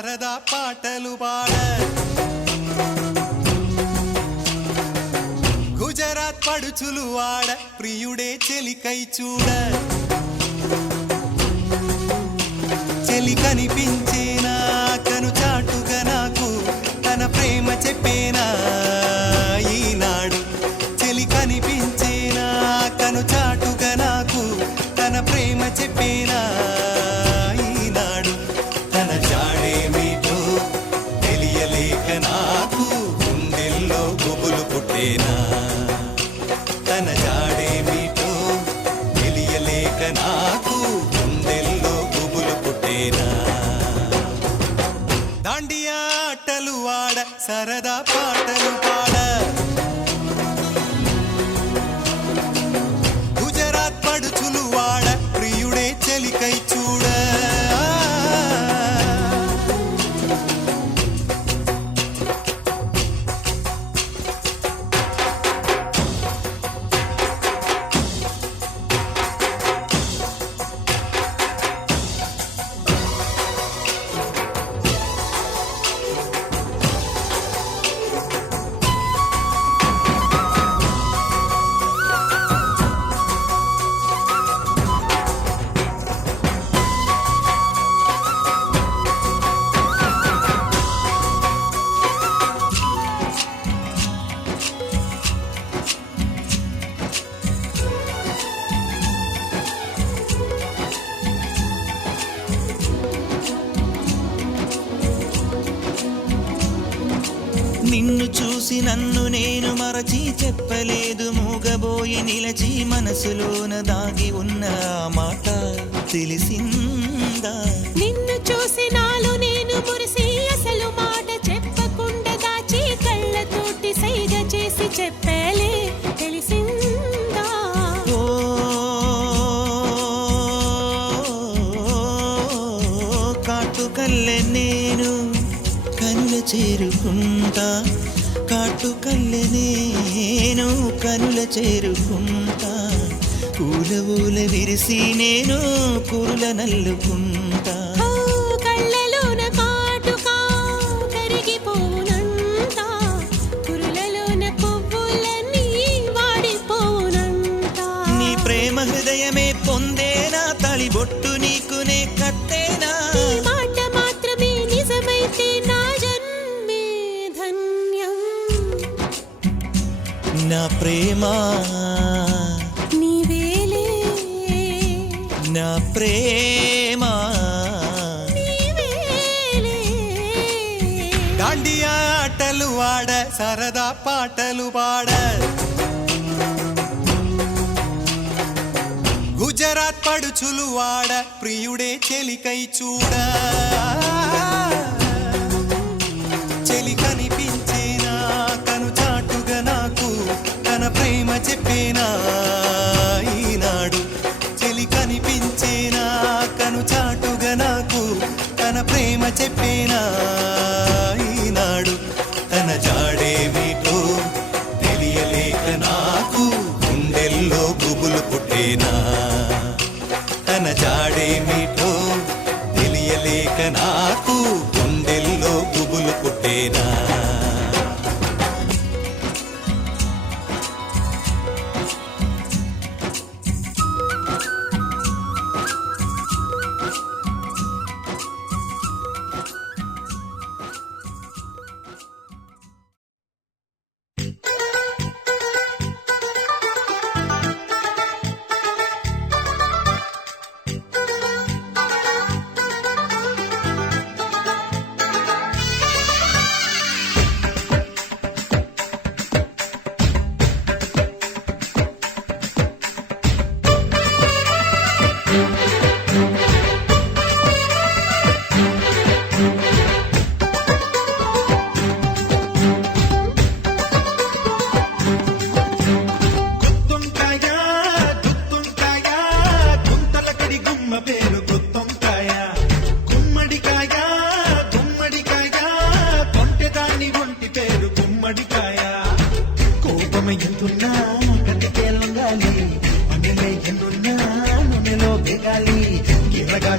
సరదా పాటలు పాడ గుజరాత్ పడుచులు వాడ ప్రియుడే చెలికై చూడ చెలి కనిపించేనా కను చాటుగా నాకు తన ప్రేమ చెప్పేనా ఈనాడు చెలి కనిపించేనా కను చాటుగా నాకు తన ప్రేమ చెప్పేనా ఈనాడు తన జాడేమిటో తెలియలేక నాకు గుండెల్లో గుబులు పుట్టేనా తన జాడేమిటో తెలియలేక నాకు గుండెల్లో గుబులు పుట్టేనా దాండియా ఆటలు వాడ సరదా పాటలు పాడ గుజరాత్ పడుచులు వాడ ప్రియుడే చెలికై చూడ నిన్ను చూసి నన్ను నేను మరచి చెప్పలేదు మూగబోయి నిలచి మనసులోన దాగి ఉన్న మాట తెలిసిందా నిన్ను చూసి నాలో నేను మురిసి అసలు మాట చెప్పకుండా దాచి కళ్ళతోటి సైగ చేసి చెప్పలే తెలిసిందా ఓ కాటుకల్లె నేను కనుల చేరుకుంటా కాటుకల్లె నేను కనుల చేరుకుంటా పూల ఊల విరిసి నేను కురుల నల్లుకుంటా కళ్ళలోన కాటుకా కరిగిపోనంతా కురులలోన పువ్వులన్నీ వాడిపోనంతా నీ ప్రేమ హృదయమే పొందేనా తళిబొట్టు నీకునే కట్టేనా మాట మాత్రమే నిజమైతే నా జన్మే ధన్యం నా ప్రేమ నీవేలే నా ప్రేమ నీవేలే దాండియా ఆటలు వాడ సరదా పాటలు పాడ గుజరాత్ పడుచులు వాడ ప్రియుడే చెలికై చూడ చెలి కనిపించేనా కను చాటుగా నాకు తన ప్రేమ చెప్పేనా ఈనాడు చెలి కనిపించేనా కను చాటుగా నాకు తన ప్రేమ చెప్పేనా ఈనాడు తన జాడేమిటో తెలియలేక నాకు గుండెల్లో గుబులు పుట్టేనా తన జాడేమిటో తెలియలేక నాకు గుండెల్లో గుబులు పుట్టేనా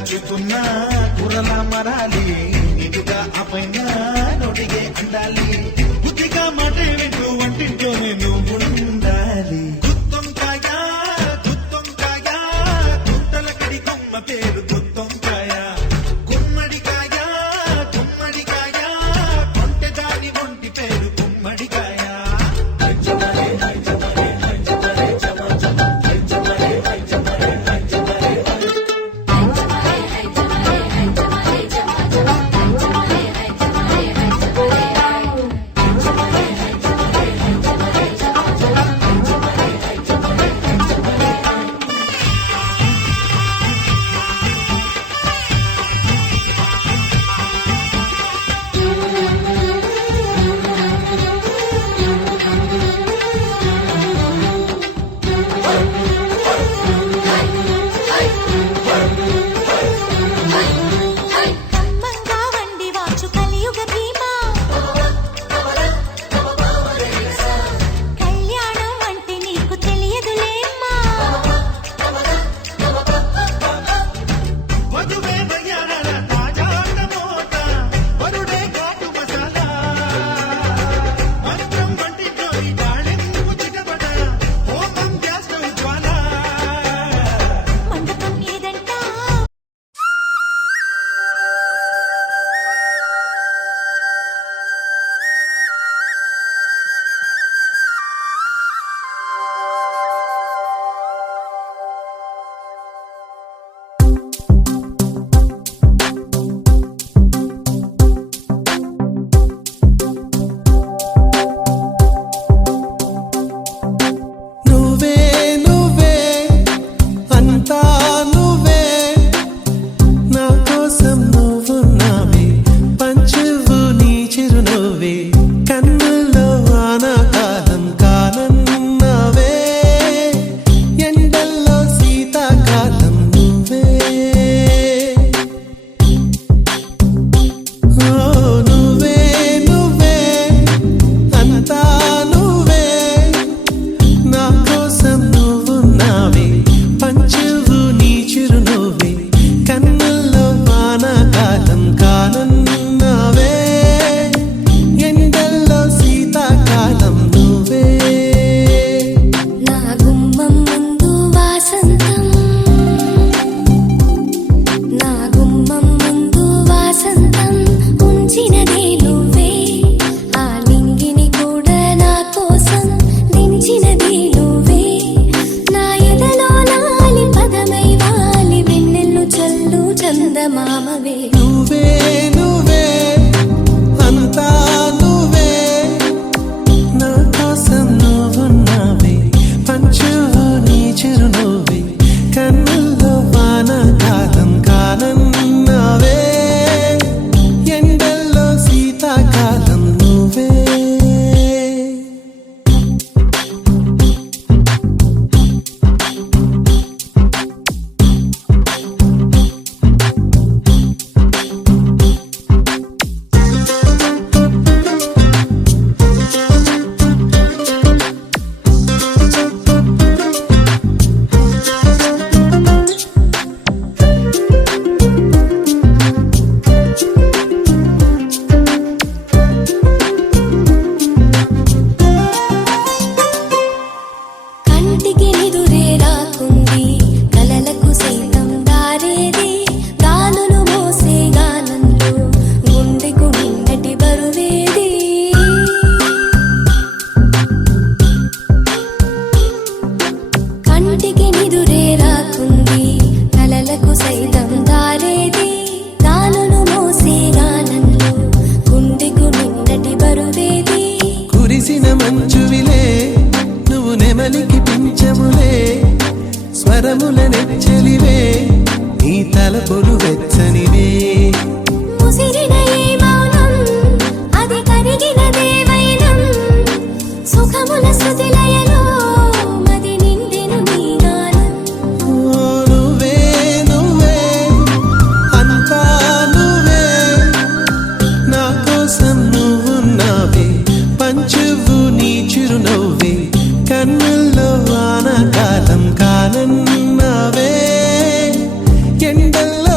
కాచుతున్నా కుర్రలా మరాలి నిజుగా అపైన నోటిగే అందాలి బుద్ధిగా మాట వింటూ వంటింటో నేను ఉండాలి గుత్తొంకాయ గుత్తొంకాయ గుంతల కడి కొమ్మ పేరు గుత్తొంకాయ గుమ్మడికాయ గుమ్మడికాయ కొంటె దాని ఒంటి పేరు గుమ్మడికాయ కమ్మంగా వండి వాచు కలియుగ భీమా కళ్యాణం అంటే నీకు తెలియదులేమ్మా మధువే బయ్యారాల తాజా టమోట వరుడే ఘాటు మసాలా మంత్రం వంటితో ఈ దాళింపు చిటపట హోమం గ్యాస్ స్టవ్ జ్వాల మండపం ఏదంట నువ్వే నువ్వే అంతా నువ్వే నా కోసం నువ్వున్నావే పంచువు నీ చిరునవ్వే కన్నుల్లో వానాకాలం కాలన్నావే ఎండల్లో శీతాకాలం నువ్వే ఓ నువ్వే నువ్వే అంతా నువ్వే నా కోసం నువ్వున్నావే పంచువు నీ చిరునవ్వే కన్నుల్లో వానాకాలం కాలన్నావే ఎండల్లో శీతాకాలం నువ్వే నా గుమ్మం ముందు వాసంతం నా గుమ్మం ముందు వాసంతం ఉంచినదే నువ్వే ఆ లింగిని కూడా నా కోసం దించినది నువ్వే నా ఎదలో లాలి పదమై వాలి వెన్నెల్లు చల్లు చందమామవే నువ్వే నువ్వే అంతా నువ్వే నా కోసం నువ్వున్నావే పంచువు నీ చిరునవ్వే కన్నుల్లో వానాకాలం కాలన్నావే ఎండల్లో శీతాకాలం నువ్వే కంటికి నిదురే రాకుంది కలలకు సైతం దారేది గాలులు మోసే గానంలో గుండెకు నిండటి బరువేది కంటికి నిదురే రాకుంది కలలకు సైతం దారేది గాలులు మోసే గానంలో గుండెకు నిండటి బరువేది కురిసిన మంచువిలే నువ్వు నెమలికి పించములే స్వరముల నెచ్చలివే నీ తలపులు వెచ్చనివే ముసిరిన ఈ మౌనం అది కరిగిన దేవైనం సుఖముల శృతిలయలో మది నిండెను నీ గానం ఓ నువ్వే నువ్వే అంతా నువ్వే నా కోసం నువ్వున్నావే పంచువు నీ చిరునవ్వే కన్నుల్లో వానాకాలం కాలన్నావే ఎండల్లో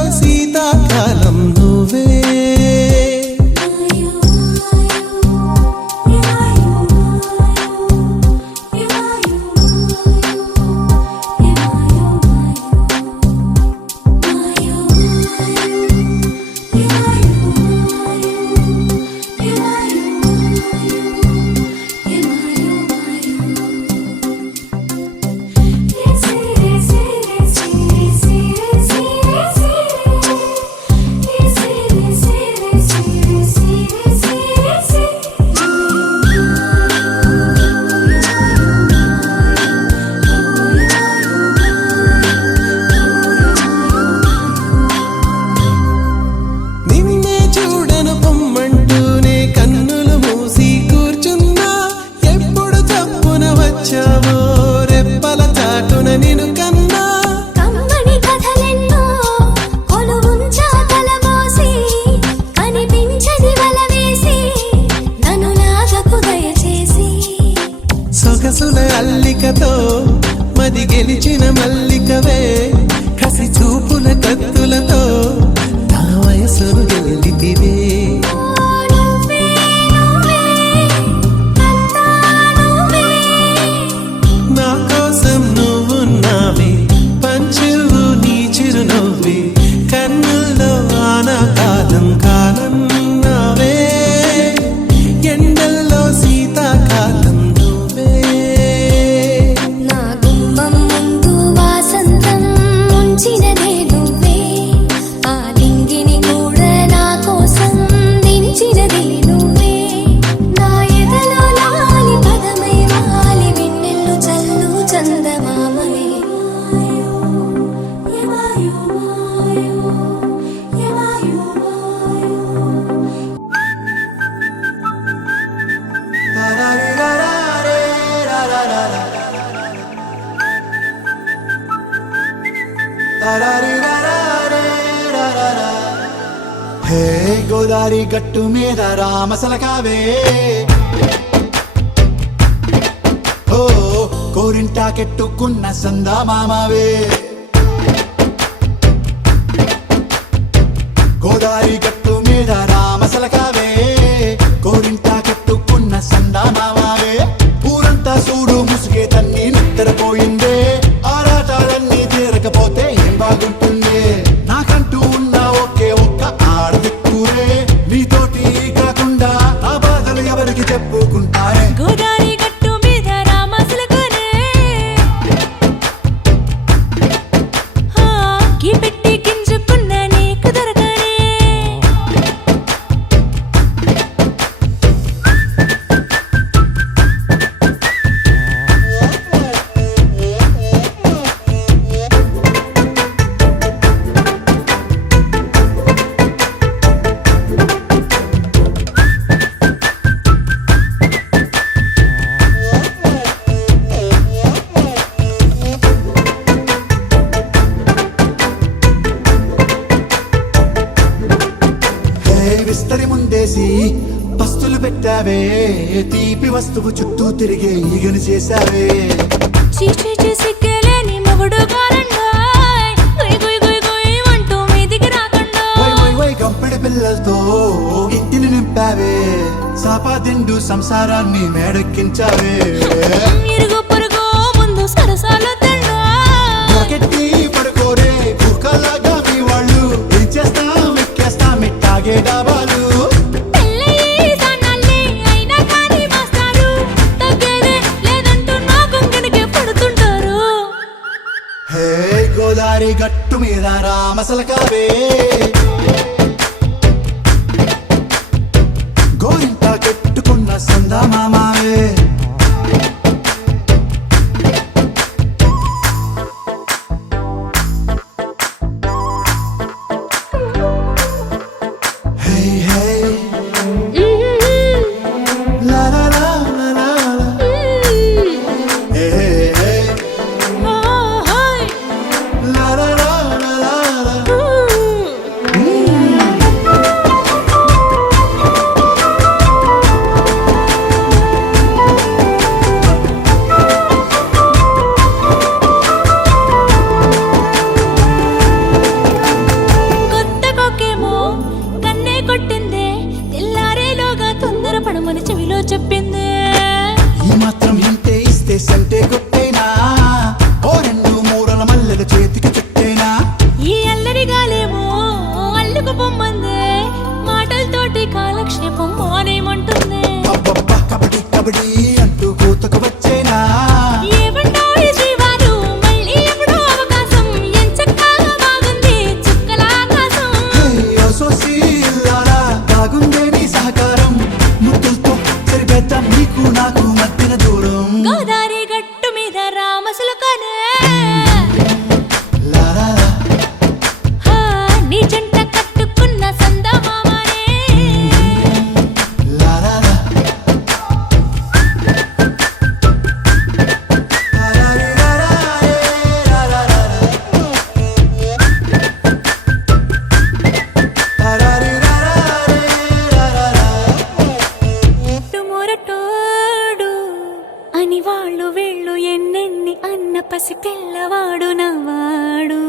హే గోదారి గట్టు మీద రామసలకావే ఓ కోరింటాకెట్టుకున్న సందా మామావే గోదారి గట్టు మీద రామసలకావే కోరింటాకెట్టుకున్న సందా మామావే ఊరంతా చూడు ముసుగే తన్ని నిద్రపోయిందే ఆరాటాలన్నీ తీరకపోతే ఏం బాగుంటుంది నాకంటూ ఉన్న ఒకే ఒక్క ఆడదిక్కురే నీతోటి కాకుండా నా బాధలు ఎవరికి చెప్పుకుంటారే గోదారి గట్టు మీద రామసలకానే గీ పెట్టి గింజుకున్న నీకు దొరకనే హే విస్తరి ముందేసి పస్తులు పెట్టావే తీపి వస్తువు చుట్టూ తిరిగే ఈగను చేశావే చీచీ సిగ్గలేని మొగుడు కారండాయ్ గుయ్ గుయ్ గుయ్ గుయ్ అంటూ మీదికి రాకుండా వై వై వై గంపెడి పిల్లలతో ఇంటిని నింపావే సాపాదిండు సంసారాన్ని మేడెక్కించావే ఇరుగు పొరుగు ముందు సరసాలు తిన్నా పొరకెట్టి పడుకోరే కుక్కలాగా మీ వాళ్ళు ఏం చేస్తాం ఎక్కేస్తాం ఇట్టాగే డాబాలు పెళ్ళయి సన్నాళ్ళే అయినా కానీ మాస్తారు తగ్గేదే లేదంటూ నా కొంగనికే పడుతుంటారు హే గోదారి గట్టు మీద రామసలకావే గోరింట కెట్టుకున్న సందా మామావే హే హే లా లా లా లా లా లా. హే హే లా లా లా లా లా లా. కొత్త కొక్కేమో కన్నే కొట్టిందే తెల్లారేలోగా తొందర పడమని చెవిలో చెప్పిందే ఈ మాత్రం ఇంతే ఇస్తే సంటే కొట్టేనా ఓ రెండు మూరల మల్లెల చేతికి చుట్టేనా ఈ అల్లరి గాలేమో అల్లుకు పొమ్మందే మాటలతోటి కాలక్షేపం మానేమంటుంది అబ్బబ్బా కబడ్డీ కబడ్డీ అంటూ కూతకు వచ్చేనా ఏమంటాయి శ్రీవారు మళ్ళీ ఎప్పుడో అవకాశం ఎంచక్కా బాగుంది చుక్కల ఆకాశం హే అసోసి ఇల్లారా బాగుందే నీ సహకారం ముద్దులతో సరిపెద్దాం నీకు నాకు మధ్యన దూరం గోదారి గట్టు మీద రామసలకానే లా లా లా. నీ జంట కట్టుకున్న సందమామనే లా లా లా. లా లా రీ లా లా రే లా లా లా లా. లా లా రీ లా లా రే లా లా లా. మొరటోడు అని వాళ్ళు వీళ్ళు ఎన్నెన్ని అన్న పసి పిల్లవాడు నవ్వాడు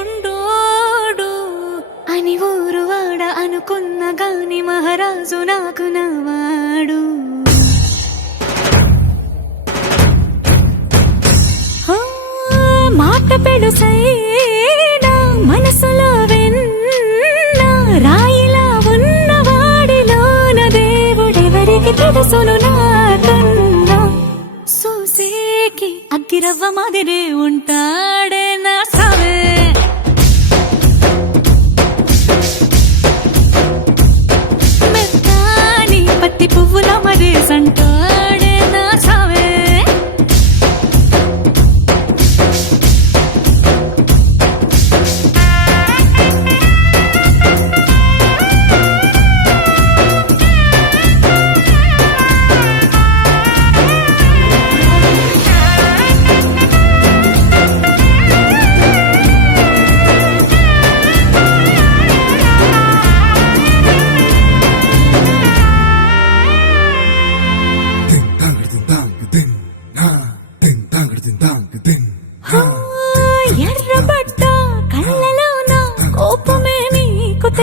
విడుముండోడు అని ఊరు వాడ అనుకున్న గాని మహారాజు నాకు నవ్వాడు మాట పెడుసైనా మనసులో వెన్న రాయిలా ఉన్నవాడిలోన దేవుడెవరికి తెలుసును నాకన్నా చూసేకి అగ్గిరవ్వ మాదిరే ఉంటాడే నా సావే మెత్తాని పత్తి పువ్వుల మరేసంటాడే నా సావే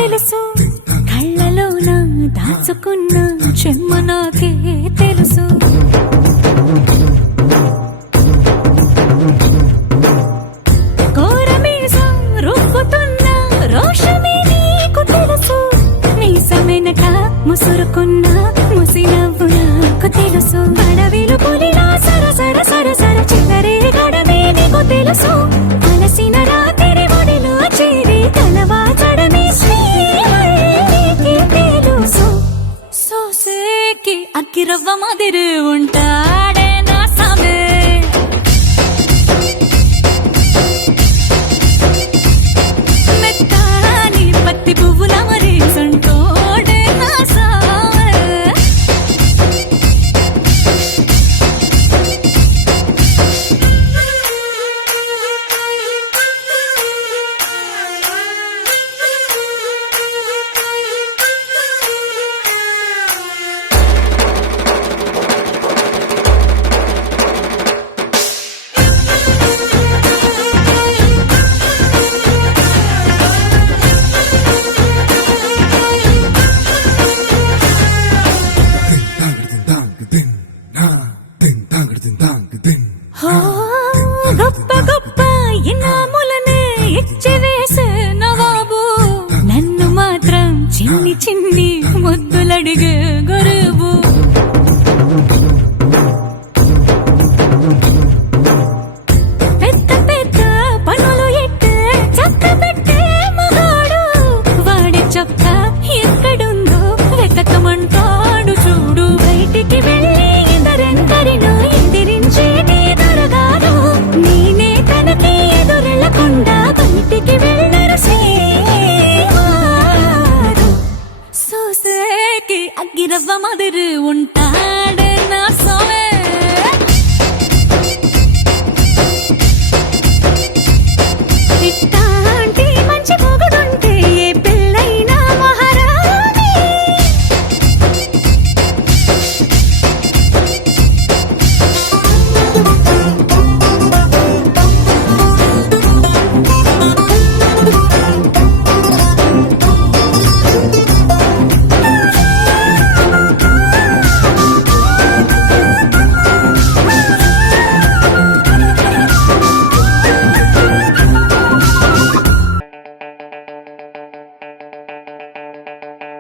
తెలుసు కళ్ళలోన దాచుకున్న చెమ్మ నాకే తెలుసు కోరమీసం రుబ్బుతున్న రోషమే నీకు తెలుసు మీసమెనక ముసురుకున్న ముసినవ్వు నాకు తెలుసు అడవిలు పులిలా సరసర సరసర చిల్లరే గడమే నీకు తెలుసు అలసిన రాత్రి ఒడిలో చేరి తలవాచడమే శ్రీకి తెలుసు సోసేకి అక్కిరవ్వ మాదిరి ఉంటాడే నా సామే మెత్తాని పత్తి పువ్వుల మరేసంటోడే నా సామే హో, గొప్ప గొప్ప ఇనాములనే ఇచ్చివేసే నవాబు నన్ను మాత్రం చిన్ని చిన్ని ముద్దులడిగే గురువు పెద్ద పెద్ద పనులు ఎట్టే చక్క పెట్టే మగాడు వాడి చొక్క ఎక్కడుందో వెతకమంటాడు చూడు బయటికి వెళ్ళి ఇద్దరెందరినో ఎదిరించేటి దొరగారు నేనే తనకి ఎదురెళ్ళకుండా బయటికి వెళ్ళరు శ్రీవారు సోసేకి అగ్గిరవ్వ మాదిరి ఉంటాడే నా సోమే ఇట్టాంటి మంచి మొగుడుంటే ఏ పెళ్ళైనా మహారాణి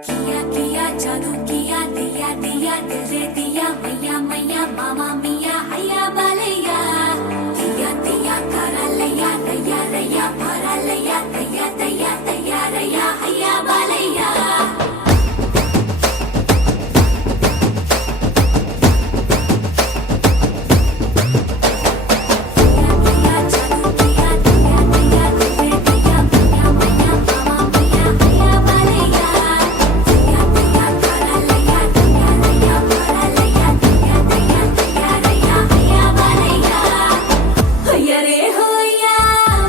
किया किया जादू किया दिया दिया दिल दे दिया मैया मैया मामा मिया हैया बालैया दिया दिया करा लैया दैया रैया भरा लैया दैया दैया दैया रैया हैया बालैया హొయ్యరే హోయ్యా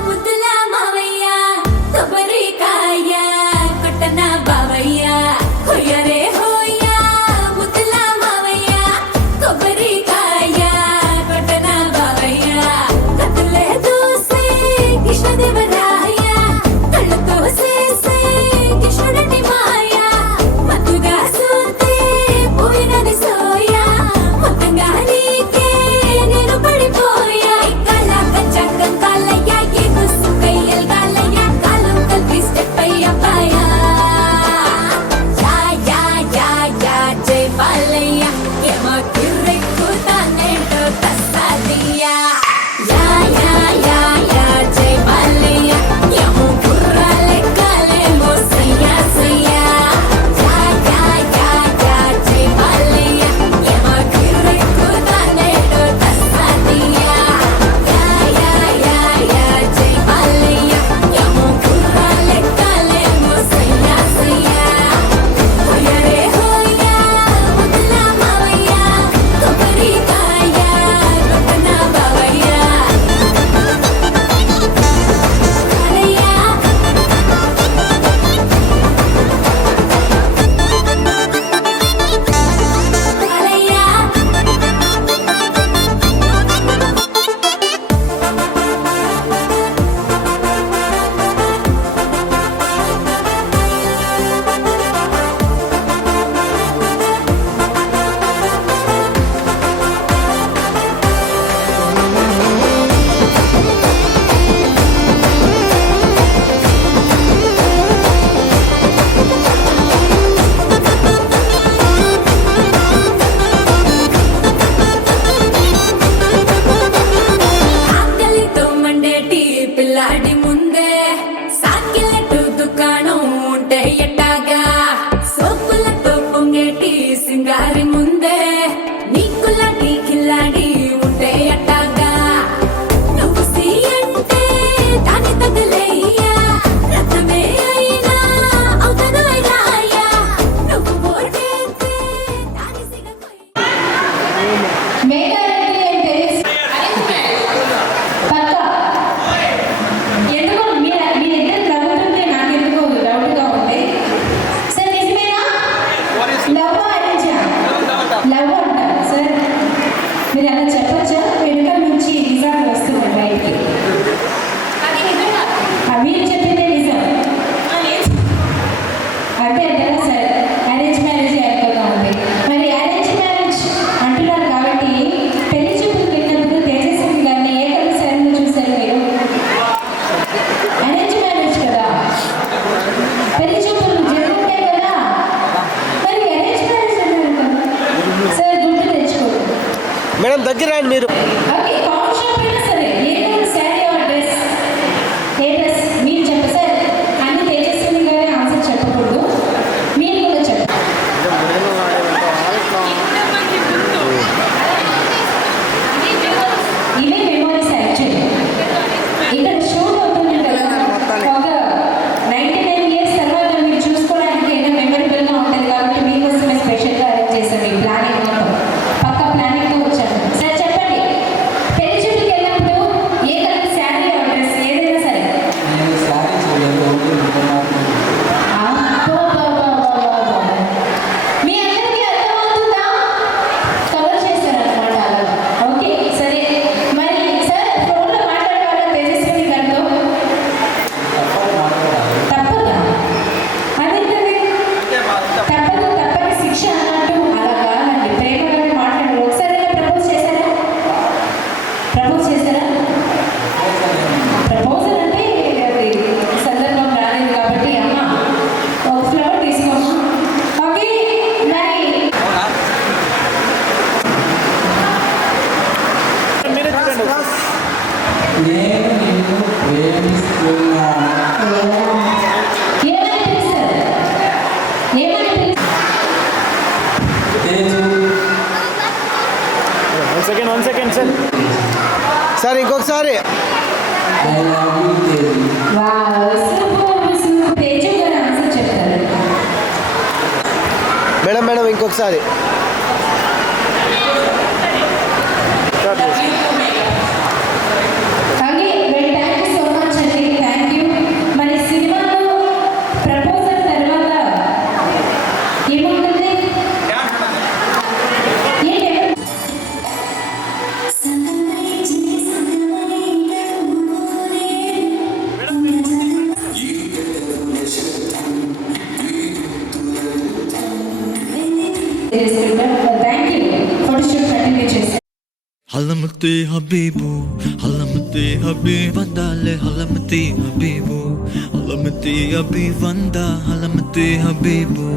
ముద్దుల మావయ్య కొబ్బరికాయ కొట్టన బావయ్య హొయ్యరే హోయ్యా ముద్దుల మావయ్య కొబ్బరికాయ కొట్టన బావయ్య కత్తులే దూసే కృష్ణదేవరాయ కళ్ళతో చేసే కృష్ణుడంటి మాయ మత్తుగా సూతే పోయినది సోయా మొత్తంగా నీకే నేను పడిపోయా కళ్ళ కచ్చక్కం కాలయ్య ఏదో సుకయ్యల్ గాలయ్య కాలం కలిపి స్టెప్ అయ్యపాయా యా యా యా యా జై బాలయ్య ఏమో కిర్రెక్కుతానేటో తస్సాదియా యా యా యా యా జై బాలయ్య ఏమో కుర్రాలే కాలేమో సయ్యా సయ్యా యా యా యా యా జై బాలయ్య ఏమో కిర్రెక్కుతానేటో తస్సాదియా యా యా యా యా జై బాలయ్య ఏమో కుర్రాలే కాలేమో సయ్యా దగ్గర రండి మీరు. ఓకే, కాఫీ షాప్ అయినా సరే ఏదైనా శారీ ఆర్ డ్రెస్, ఏ డ్రెస్ మీరు చెప్పండి సార్. అన్ని తేజస్విని గారే ఆన్సర్ చెప్పకూడదు, మీరు కూడా చెప్పండి. ఇవే మెమోరీస్ యాక్చువల్లీ. ఇక్కడ షూట్ అవుతుంది కదా, ఒక 99 ఇయర్స్ తర్వాత మీరు చూసుకోవడానికి ఏదో మెమరబుల్గా ఉంటుంది కాబట్టి మీకోసమే స్పెషల్గా అరేంజ్ చేశాం. ఈ ప్లానింగ్ మొత్తం పక్క ప్లానింగ్తో వచ్చాను. సార్ చెప్పండి, పెళ్లి చూపుకి వెళ్ళినప్పుడు ఏ కలర్ శారీ ఆర్ డ్రెస్ ఏదైనా సరే. మీ అందరికీ అర్థమవుతుందా? కవర్ చేశారనమాట అలా. ఓకే సరే, మరి సార్ ఫోన్లో మాట్లాడేవాళ్ళ తేజస్విని గారితో తప్పదా? అదేంటది తప్పని శిక్ష అన్నట్టు అలా కాదండి. ప్రేమగానే మాట్లాడారు. ఒకసారి ప్రపోజ్ చేశారా? ప్రపోజ్ చేశారా? ప్రపోజల్ అంటే అది సందర్భం రాలేదు కాబట్టి అమ్మ ఒక ఫ్లవర్ తీసుకోమ్మా. ఓకే మరి నేను నిన్ను ప్రేమిస్తున్నాను. ఏమని పిలుస్తారు? ఏమని పిలుస్తారు? Teju, one second sir. Sir ఇంకొకసారి. I love you, Teju. Wow, super super. Teju గారు ఆన్సర్ చెప్తారు. మేడం ఇంకొకసారి. అలాగే very thank you so much అండి. Thank you. మరి సినిమాలో ప్రపోజల్ తర్వాత ఏముంటుంది? ఏంటి? Thank you. ఫోటోషూట్ కంటిన్యూ చేస్తాను. Halamati Habibu, Halamati Habibandale, Halamati Habibu, Halamati Habibanda, Halamati Habibu,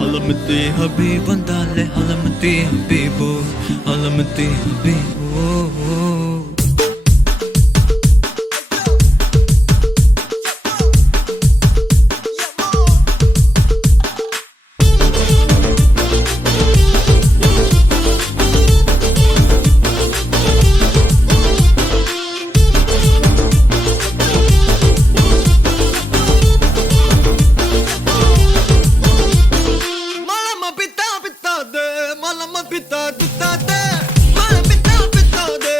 Halamati Habibandale, Halamati Habibu, Halamati Habibu. Malama pita de, malama pita de, malama pita de,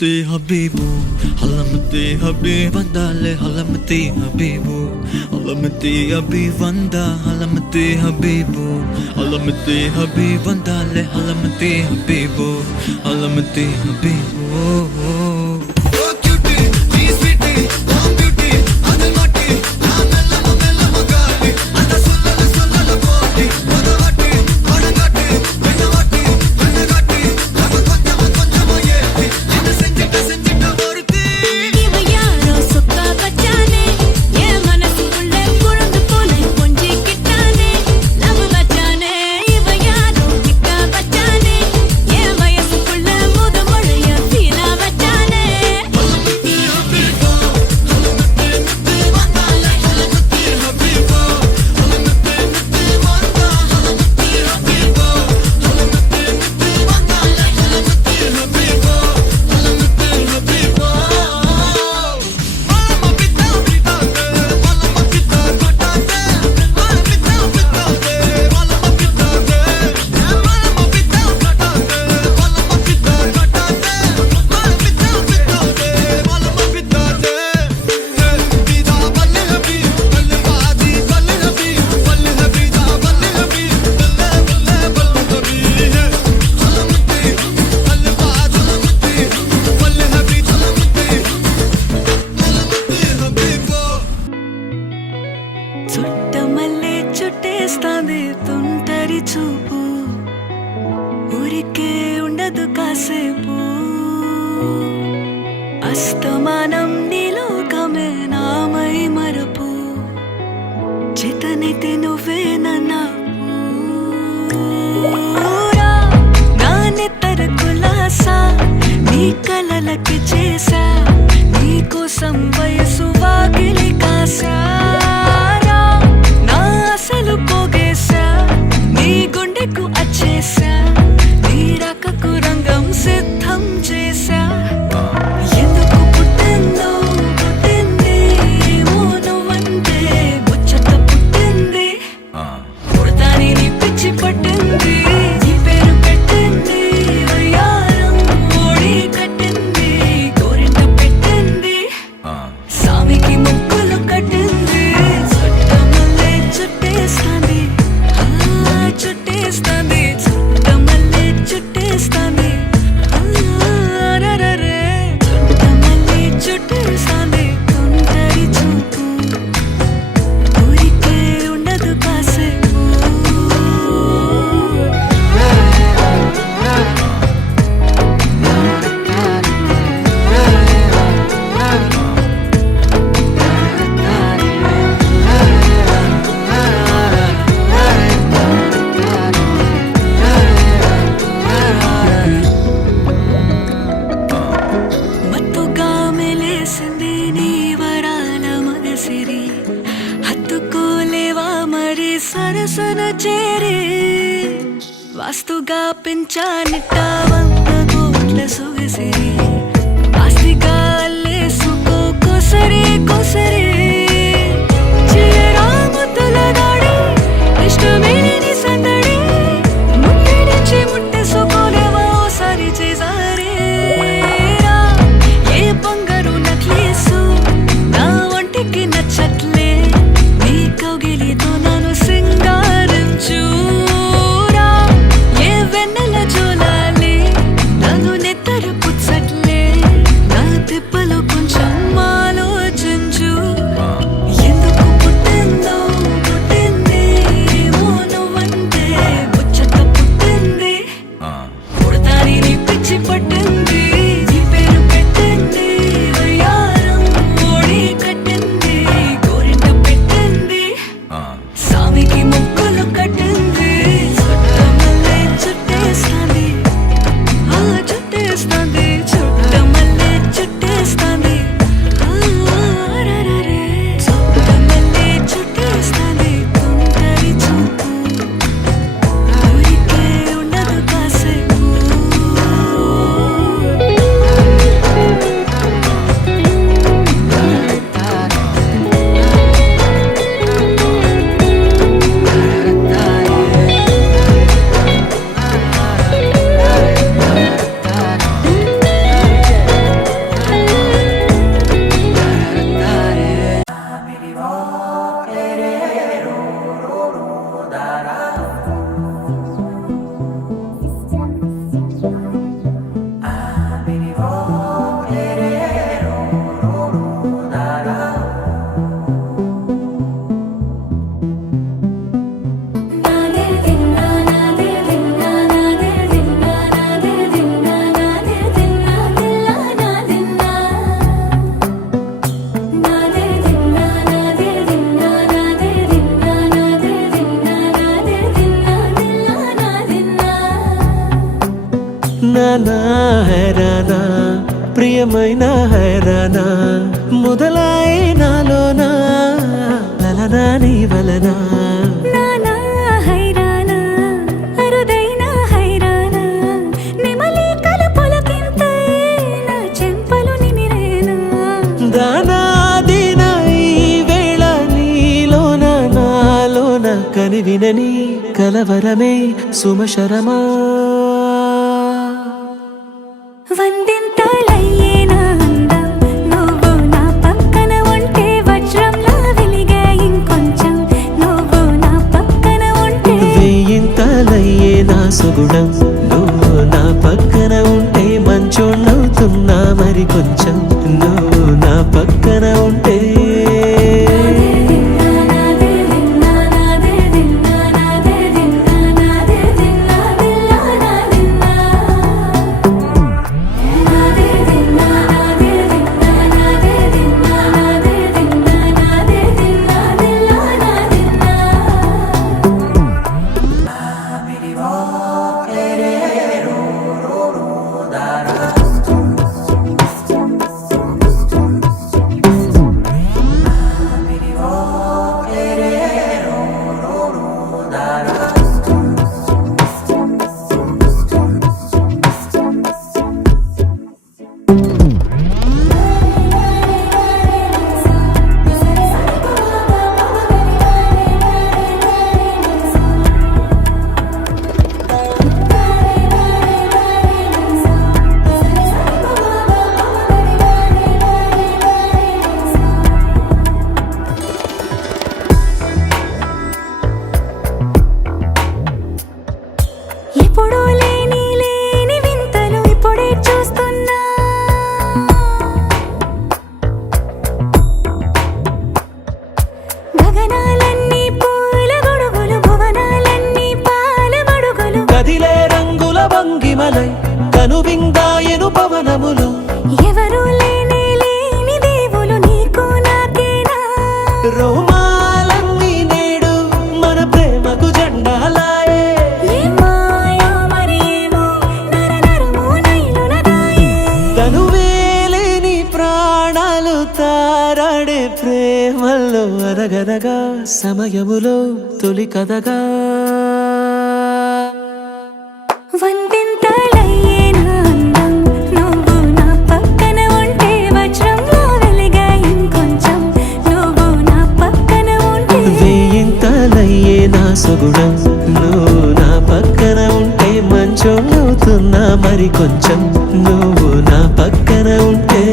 హలమతి హబీబు హలమతి హబీబ్ వందాలే హలమతి హబీబు హలమతి హబీబ్ వందా హలమతి హబీబు హలమతి హబీబ్ వందాలే హలమతి హబీబు హలమతి హబీబు இவ யாரோ சொக்கா வச்சானே என் மனசுக்குள்ள புரண்டு போல கொஞ்சிக்கிட்டானே லவ் வச்சானே இவ யாரோ கிக்கா வச்சானே என் வயசுக்குள்ள முத மழைய ஃபீலா வச்சானே చుట్టమల్లే చుట్టేస్తాంది తుంటరి చూపు ఊరికే ఉండదు కాసేపు అస్తమానం నీలోకమే నామై మరపు చేతనైతే నువ్వే నన్నా నా నెత్తర కులాసా నీ కలలకి చేసా నీ కోసం వయసు వాకిలి కాసా నా అసలు పోగేసా నీ గుండెకు అచ్చేసా నీ రకకు రంగం సిద్ధం చేసా ఎందుకు పుట్టిందో పుట్టింది ఏమో నువ్వంటే ముచ్చట పుట్టింది పుడతాని నీ పిచ్చి పట్టింది నీ పేరు పెట్టింది వయ్యారం ఓడి కట్టింది గోరింట పెట్టింది సామికి ముక్కులు కట్టింది చుట్టమల్లే చుట్టేస్తాంది చుట్టేస్తాంది చుట్టమల్లే చుట్టేస్తాంది రరరే చుట్టమల్లే చుట్టేస్తాంది తుంటరి చూపు ఊరికే ఉండదు కాసేపు మత్తుగా మెలేసింది నీ వరాల మగసిరి హత్తుకోలేవా మరి సరసన చేరి వాస్తుగా పెంచానిట్ట 100 కోట్ల సొగసిరి ఆస్తిగా అల్లేసుకో కొసరి కొసరి చిరా ముద్దుల దాడి ఇష్టమేని సందడి ముట్టడించి ముట్టేసుకోలేవా ఓసారి చేసారే ఏ బంగారు నక్లీసు నా ఒంటికి నచ్చట్లే నీ కౌగిలితో నన్ను సింగారించురా ఏ వెన్నెల జోలాలి నన్ను నెత్తరు పుచ్చట్లే నా తిప్పలు కొంచెం ఆలోచించు నానా హైరానా ప్రియమైన హైరానా మొదలాయి నాలోనా లలనా నీ వలనా నానా హైరానా అరుదైన హైరానా నెమలి కలుపులకింతై నా చెంపలు నిమిరేనా దానాదిన ఈ వేళ నీలోన నాలోన కనివినని కలవరమే సుమశరమా వందింతలయ్యే నా అందం నువ్వు నా పక్కన ఉంటే వజ్రంలా వెలిగే ఇంకొంచెం నువ్వు నా పక్కన ఉంటే వేయింతలయ్యే నా సుగుణం నువ్వు నా పక్కన ఉంటే మంచోణ్ణవుతున్నా మరి కొంచెం నువ్వు నా పక్కన ఉంటే ఎప్పుడూ లేని వింతలు ఇప్పుడే చూస్తున్నా గగనాలన్నీ పూల గొడుగులు భువనాలన్నీ పాల మడుగులు కదిలే రంగుల భంగిమలై కనువిందాయను పవనములు ఎవరు లేని దేవులు నీకు నాకేనా రోమాలన్నీ నేడు మన ప్రేమకు జెండాలాయే ఏ మాయో మరేమో నరనరమో నైలునదాయే తనువేలేని ప్రాణాలు తారాడే ప్రేమల్లో అనగనగా సమయములో తొలి కథగా వందింతలయ్యే నా అందం నువ్వు నా పక్కన ఉంటే వజ్రంలా వెలిగే ఇంకొంచెం నువ్వు నా పక్కన ఉంటే వేయింతలయ్యే నా సుగుణం నువ్వు నా పక్కన ఉంటే మంచోణ్ణవుతున్నా మరి కొంచెం నువ్వు నా పక్కన ఉంటే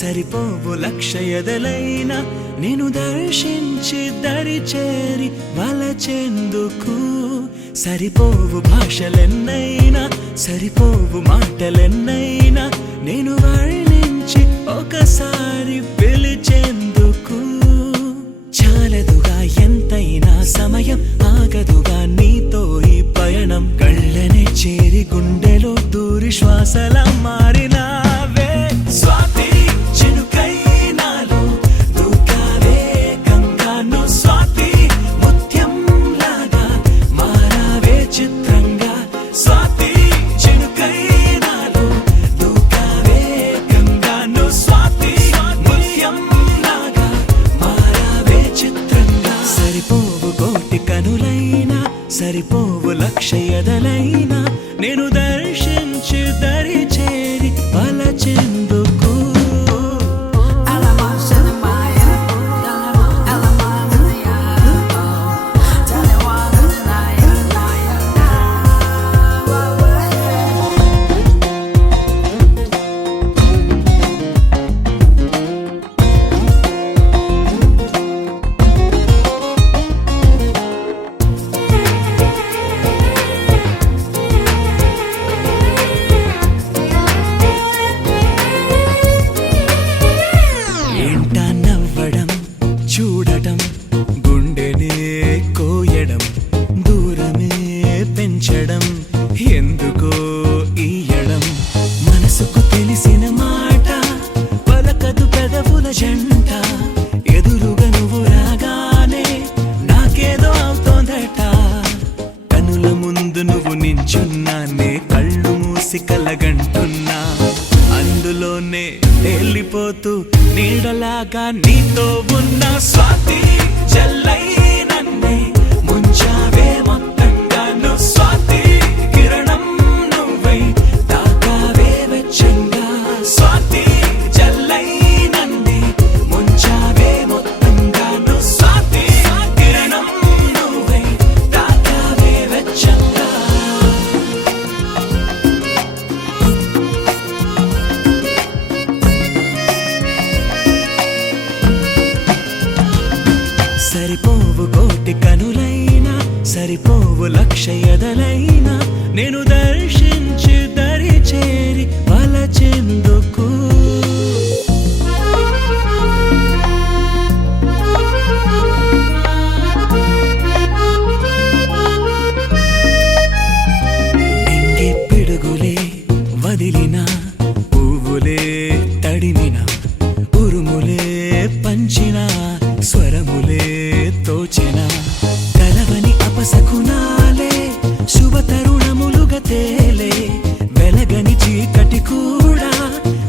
సరిపోవు లక్షయదలైనా నేను దర్శించి దరి చేరి వలచెందుకు సరిపోవు భాషలెన్నైనా సరిపోవు మాటలెన్నైనా నేను వర్ణించి ఒకసారి పిలిచేందుకు చాలదుగా ఎంతైనా సమయం ఆగదుగా నీతో ఈ పయనం కళ్ళనే చేరి గుండెలో దూరి శ్వాసల మారినావే స్వాతి చినుకై నాలో దూకావే గంగాను స్వాతి ముత్యం లాగా మారావే చిత్రంగా స్వాతి చినుకై నాలో దూకావే గంగాను స్వాతి ముత్యం లాగా మారావే చిత్రంగా సరిపోవు కోటి కనులైనా సరిపోవు లక్షయదలైనా నేను దర్శించి దరి చేరి వలచెందుకు పెంచడం ఎందుకో ఈయడం మనసుకు తెలిసిన మాట పలకదు పెదవుల జంట ఎదురుగా నువ్వు రాగానే నాకేదో అవుతోందట కనుల ముందు నువ్వు నించున్నానే కళ్ళు మూసి కలగంటున్నా అందులోనే తేలిపోతూ నీడలాగా నీతో ఉన్న స్వాతి జల్లై నన్నే ముంచావే మొత్తంగా నువ్వు స్వాతి కిరణం నువ్వై తాకావే వెచ్చంగా స్వాతి జల్లై నన్నే ముంచావే మొత్తంగా నువ్వు స్వాతి కిరణం నువ్వై తాకావే వెచ్చంగా సరిపోవు కోటి కనులైనా సరిపోవు లక్ష ఎదలైనా నేను దర్శించి దరి చేరి వలచెందుకు నింగి పిడుగులే వదిలిన పువ్వులే తడిమిన ఉరుములే పంచిన స్వరములే తోచిన కలవని అపశకునాలే శుభ తరుణములుగా తేలే వెలగని చీకటి కూడా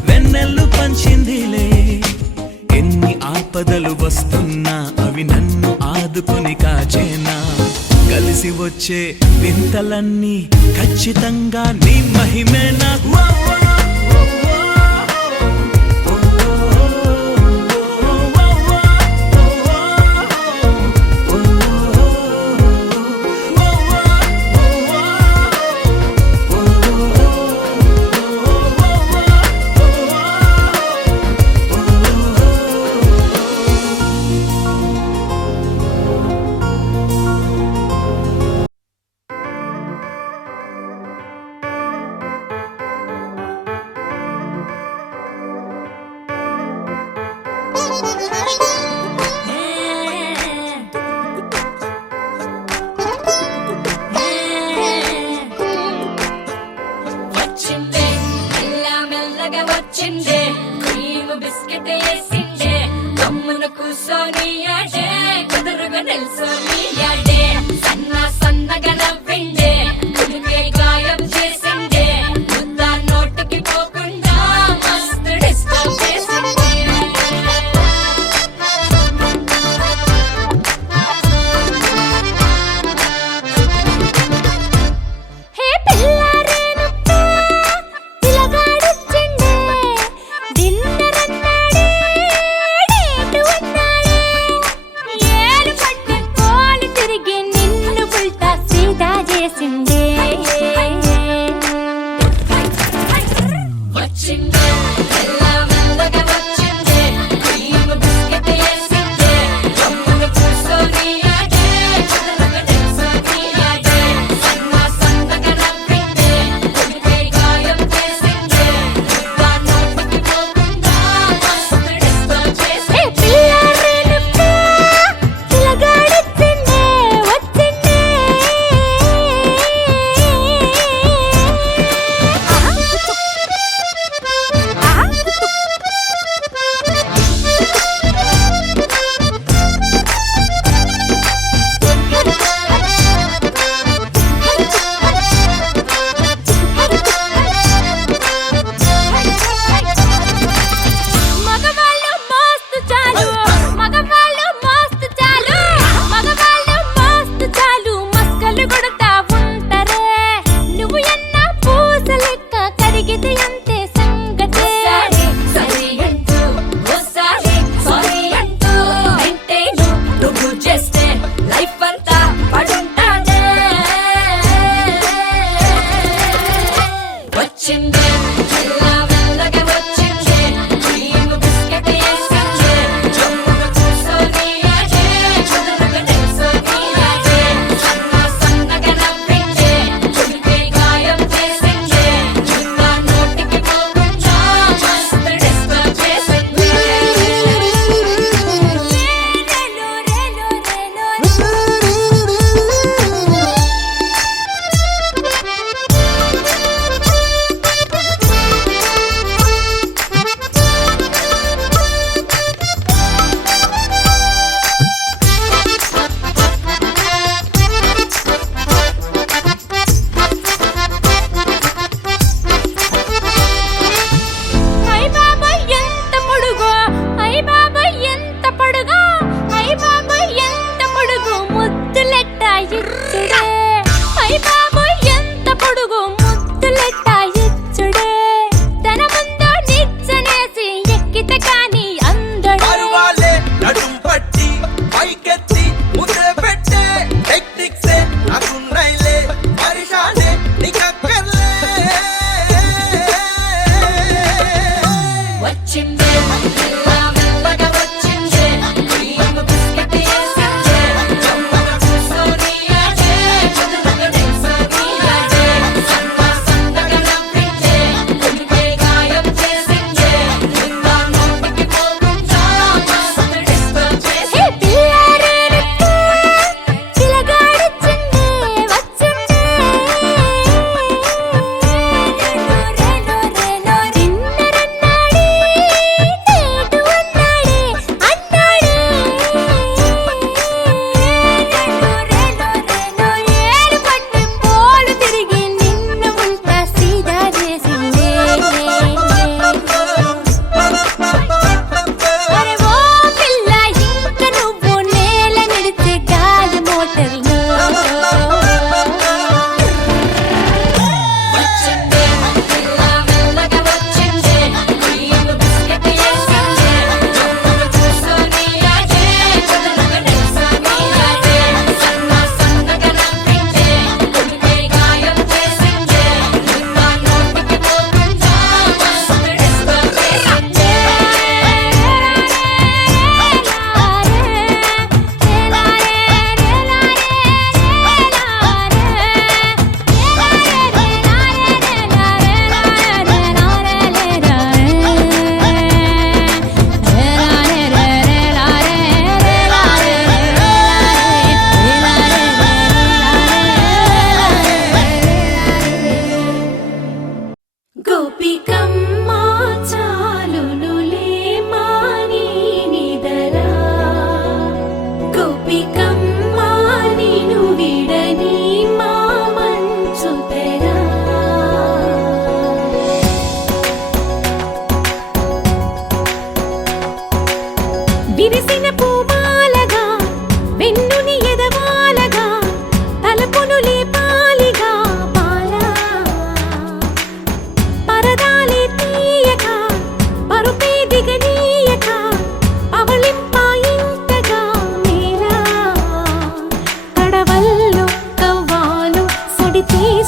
వెన్నెల్లు పంచిందిలే ఎన్ని ఆపదలు వస్తున్నా అవి నన్ను ఆదుకొని కాచేనా కలిసి వచ్చే వింతలన్నీ ఖచ్చితంగా నీ మహిమేనా వచ్చిందే మెల్ల మెల్లగా వచ్చిందే క్రీమ్ బిస్కెట్ వేసిందే గమ్మున కూసోని ఆడే కుదురుగా నిల్సోని ఆడే సన్న సన్నగా నవ్విందే కుడికే గాయం చేసిందే ముద్ద నోటికి పోకుండా మస్తు డిస్టర్బ్ చేసిందే హే పిల్లారేనుప్పా పిలగాడొచ్చిండే డిన్నర్ అన్నాడే డేటు అన్నాడే ఏలు పట్టు కోలు తిరిగి నిన్ను పుల్టా సీదా చేసిండే వచ్చిందే మెల్ల మెల్లగా వచ్చిందే క్రీమ్ బిస్కెట్ వేసిందే గమ్మున కూసోని ఆడే కుదురుగా నిల్సోని ఆడే సన్న సన్నగా నవ్విందే కుడికే గాయం చేసిందే ముద్ద నోటికి పోకుండా మస్తు డిస్టర్బ్ చేసిందే పిల్లారేనుప్పా పిలగాడొచ్చిండే వచ్చిండే మగవాళ్ళు మస్తు చాలు మగవాళ్ళు మస్తు చాలు మగవాళ్ళు మస్తు చాలు మస్కలు కొడతా ఉంటారే నువ్వు ఎన్న పూస లెక్క కరిగితే అంతే సంగతే సరి అంటూ ఓసారి సారీ అంటూ అంటే నువ్వు చేస్తే లైఫ్ అంతా పడుంటానే వచ్చిందే మెల్ల మెల్లగా వచ్చిందే క్రీమ్ బిస్కెట్ వేసిందే జమ్మున కూసోని ఆడే కుదురుగా నిల్సోని ఆడే సన్న సన్నగా నవ్విందే కుడికే గాయం చేసిందే ముద్ద నోటికి పోకుండా మస్తు డిస్టర్బ్ చేసిందే రేలో రేలో రేలో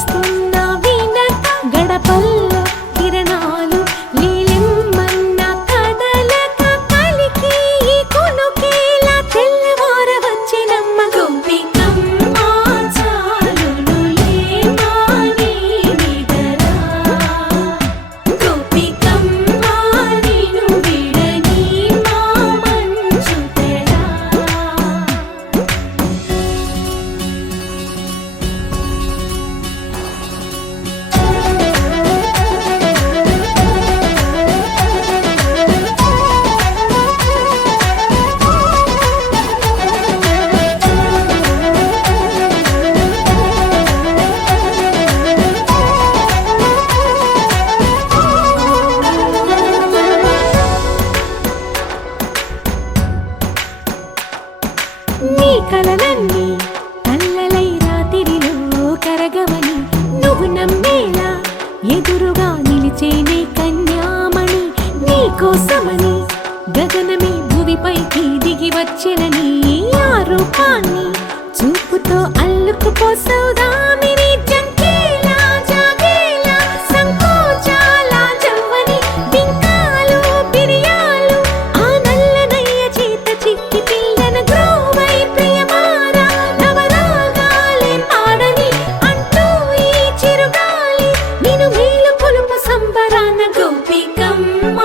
పిలుస్తున్నా వినక గడపల్లో కిరణాలు నీలిమ్మన్న కదలక కలికి ఈ కొనుకేలా తెల్లవార వచ్చినమ్మ గోపికమ్మ చాలునులే మాని విడరా గోపికమ్మ నిను విడని మా మంచు తెరా నీ కలలన్నీ కల్లలై రాత్రిలో కరగవని నువ్వు నమ్మేలా ఎదురుగా నిలిచేనే కన్యామణి నీ కోసమని గగనమే భువిపైకి దిగి వచ్చెనని ఆ రూపాన్ని చూపుతో అల్లుకుపోసౌదామిని జంకేలా జాగేలా సంకోచాల జవ్వని బింకాలు బిరియాలు ఆ నల్లనయ్య చేత చిక్కి పిల్లన గ్రోవై ప్రియమారా నవరాగాలే పాడని అంటూ ఈ చిరుగాలి నిన్ను మేలు పొలుపు సంబరాన గోపికమ్మ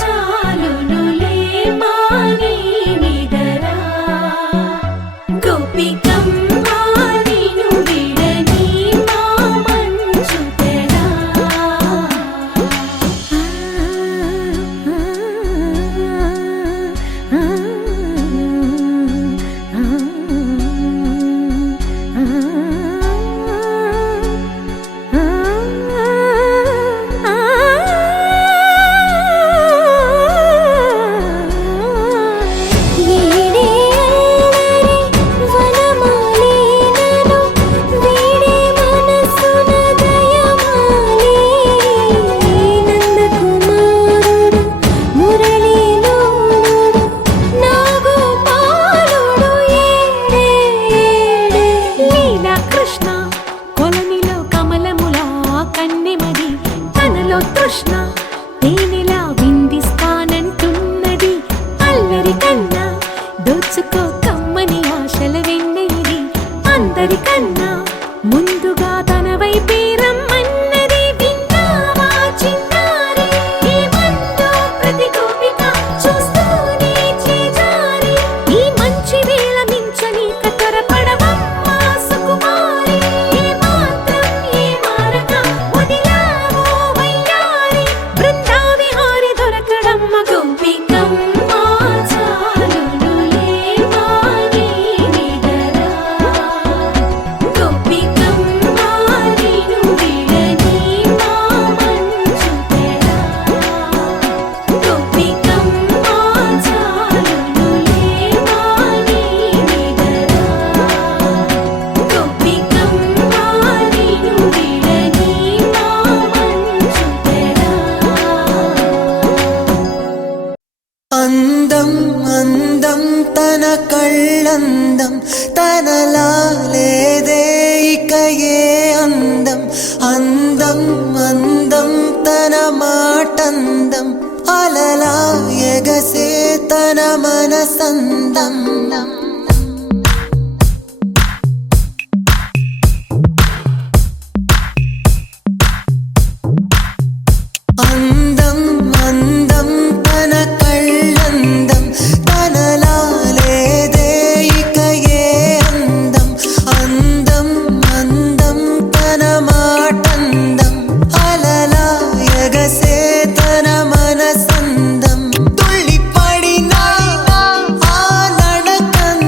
చాలునులే మాని నిదరా గోపికమ్మ నిన్ను విడని మా మంచు తెరా కృష్ణ కొలనిలో కమలములా కన్నెమది తనలో తృష్ణ తేనెలా విందిస్తానంటున్నది అల్లరి కన్నా దోచుకో కమ్మని ఆశల వెన్నెయిది అందరికన్నా ముందుగా తన వైపే రమ్మన్నది విన్నావా చిన్నారి ఈ మందు ప్రతి గోపిక చూస్తూనే చేజారి ఈ మంచి వేళ మించని కతరపడవమ్మ సుకుమారి ఏ మాత్రం ఏ మారక వదిలావో వయ్యారి బృందావిహారి దొరకడమ్మ గోపికమ్మ చాలునులే మాని నిదరా గోపికమ్మ నిను విడని మా మంచు తెరా గోపికమ్మ చాలునులే మాని నిదరా గోపికమ్మ నిను విడని మా మంచు తెరా అందం అందం తన కళ్ళందం తనలా లేదే ఇక ఏ అందం అందం అందం తన మాటందం అలలా ఎగసే తన మనసందం అందం అందం తన కళ్ళందం తనలా లేదే ఇక ఏ అందం అందం అందం తన మాటందం అలలా ఎగసే తన మనసందం తుళ్ళి పడిన ఆ నడకందం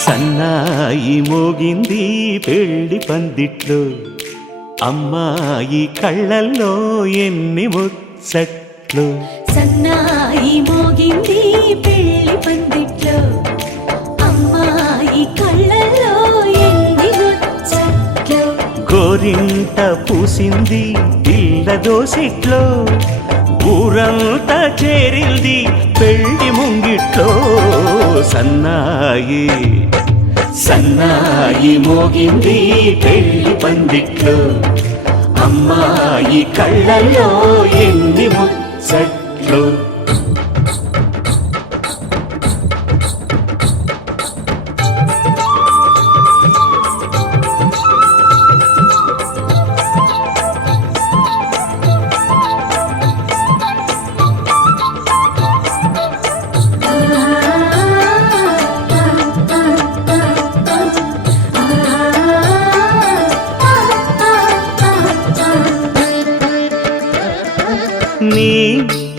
సన్నాయి మోగింది పెళ్లి పందిట్లో అమ్మాయి కళ్ళల్లో ఎన్ని ముచ్చట్లు సన్నాయి మోగింది పెళ్లి పందిట్లో అమ్మాయి కళ్ళల్లో ఎన్ని ముచ్చట్లు గోరింట పూసింది ఇళ్ళ దోసిట్లో ఊరంతా చేరింది పెళ్లి ముంగిట్లో సన్నాయి సన్నాయి మోగింది పెళ్లి పందిట్లో అమ్మాయి కళ్ళల్లో ఎన్ని ముచ్చట్లు నీ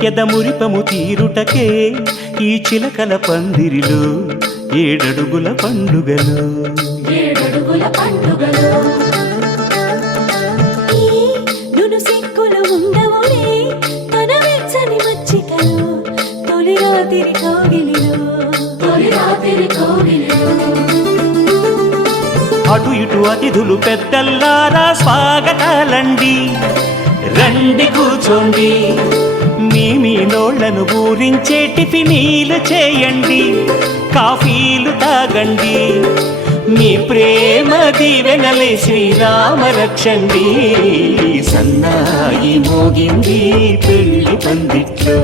ఎదమురిపము తీరుటకే ఈ చిలకల పందిరిలో ఏడడుగుల పండుగలు ఏడడుగుల పండుగలో ఈ నును సిక్కులు ఉండవులే తన వెచ్చని మచ్చికలో తొలి రాత్రి కోగిలిలో అటు ఇటు అతిథులు పెద్దల్లారా స్వాగతాలండి రండి కూర్చోండి మీ నోళ్లను ఊరించే టిఫినీలు చేయండి కాఫీలు తాగండి మీ ప్రేమ దీవెనలే శ్రీరామ రక్షండి సన్నాయి మోగింది పెళ్లి పందిట్లో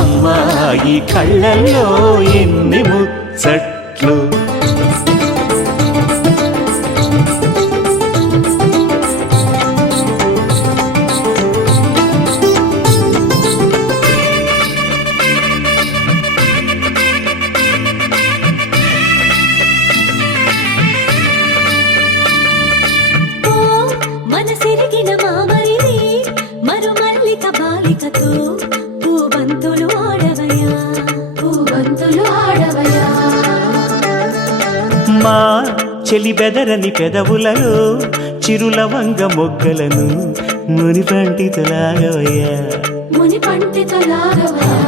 అమ్మాయి కళ్ళల్లో ఎన్ని ముచ్చట్లు మనసిరిగిన మామరిది మరుమల్లిక బాలికతో పూబంతులు ఆడవయా మా చెలి బెదరని పెదవులలో చిరులవంగ మొగ్గలను మునిపంటితో లాగవయ్యా ముని పంటితో లాగవయా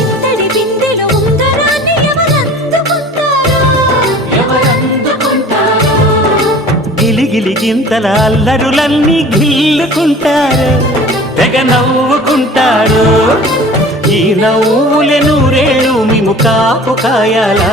ఇంతటి బిందెలో ఉంగరాన్ని ఎవరందుకుంటారో గిలిగిలి గింతల అల్లరులన్నీ గిల్లుకుంటారు తెగ నవ్వుకుంటారు ఈ నవ్వులే నూరేళ్ళు మేము కాపు కాయాలా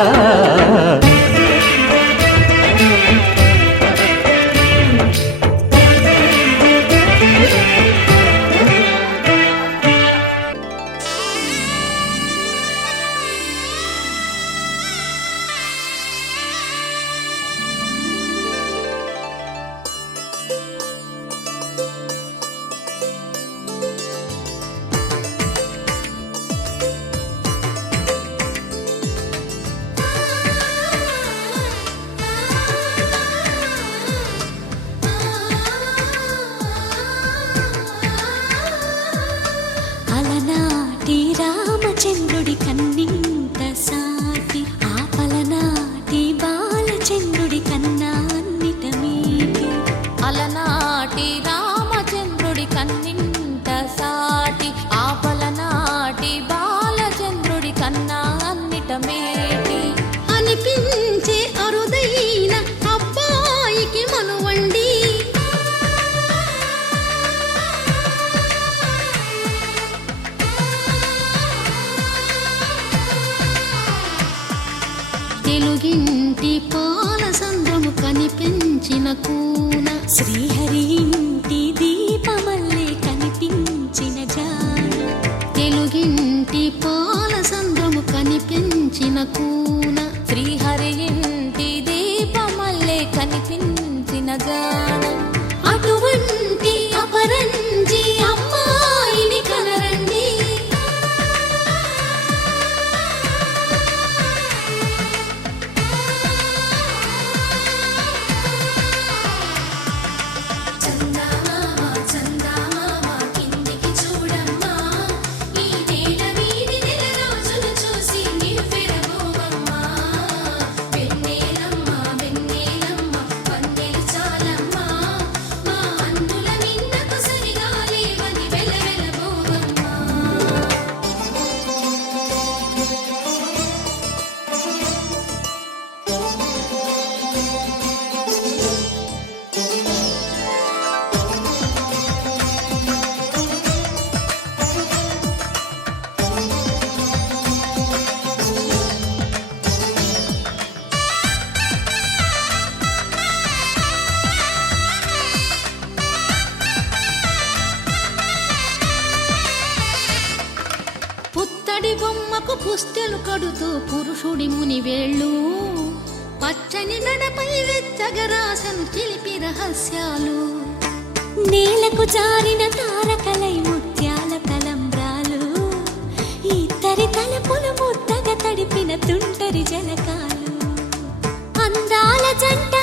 అలనాటి రామచంద్రుడి కన్నింత సాటి ఆపలనాటి బాలచంద్రుడి కన్నా అన్నిట మీటి అలనాటి రామచంద్రుడి కన్నింట సాటి ఆపలనాటి బాలచంద్రుడి కన్నా అన్నిట మేటి అనిపించే అరుదైన అబ్బాయికి మనువండి తెలుగింటి పాల సంద్రము కనిపించిన కూన శ్రీహరి ఇంటి దీపమల్లే కనిపించిన జాన తెలుగింటి పాల సంద్రము కనిపించిన కూన శ్రీహరి ఇంటి దీపమల్లే కనిపించిన జాన అటువంటి అపరంజి అమ్మాయిని కనరండి చందమామ కిందికి చూడమ్మా ఈ నేల వీధి నెలలో పుత్తడి బొమ్మకు పుస్తెలు కడుతూ పురుషుడి ముని వేళ్ళు పచ్చని నడపై వెచ్చగరాసను చిలిపి రహస్యాలు నేలకు జారిన తారకలై ముత్యాల తలంబ్రాలు ఇద్దరి తలపులు ముద్దగా తడిపిన తుంటరి జలకాలు అందాల జంట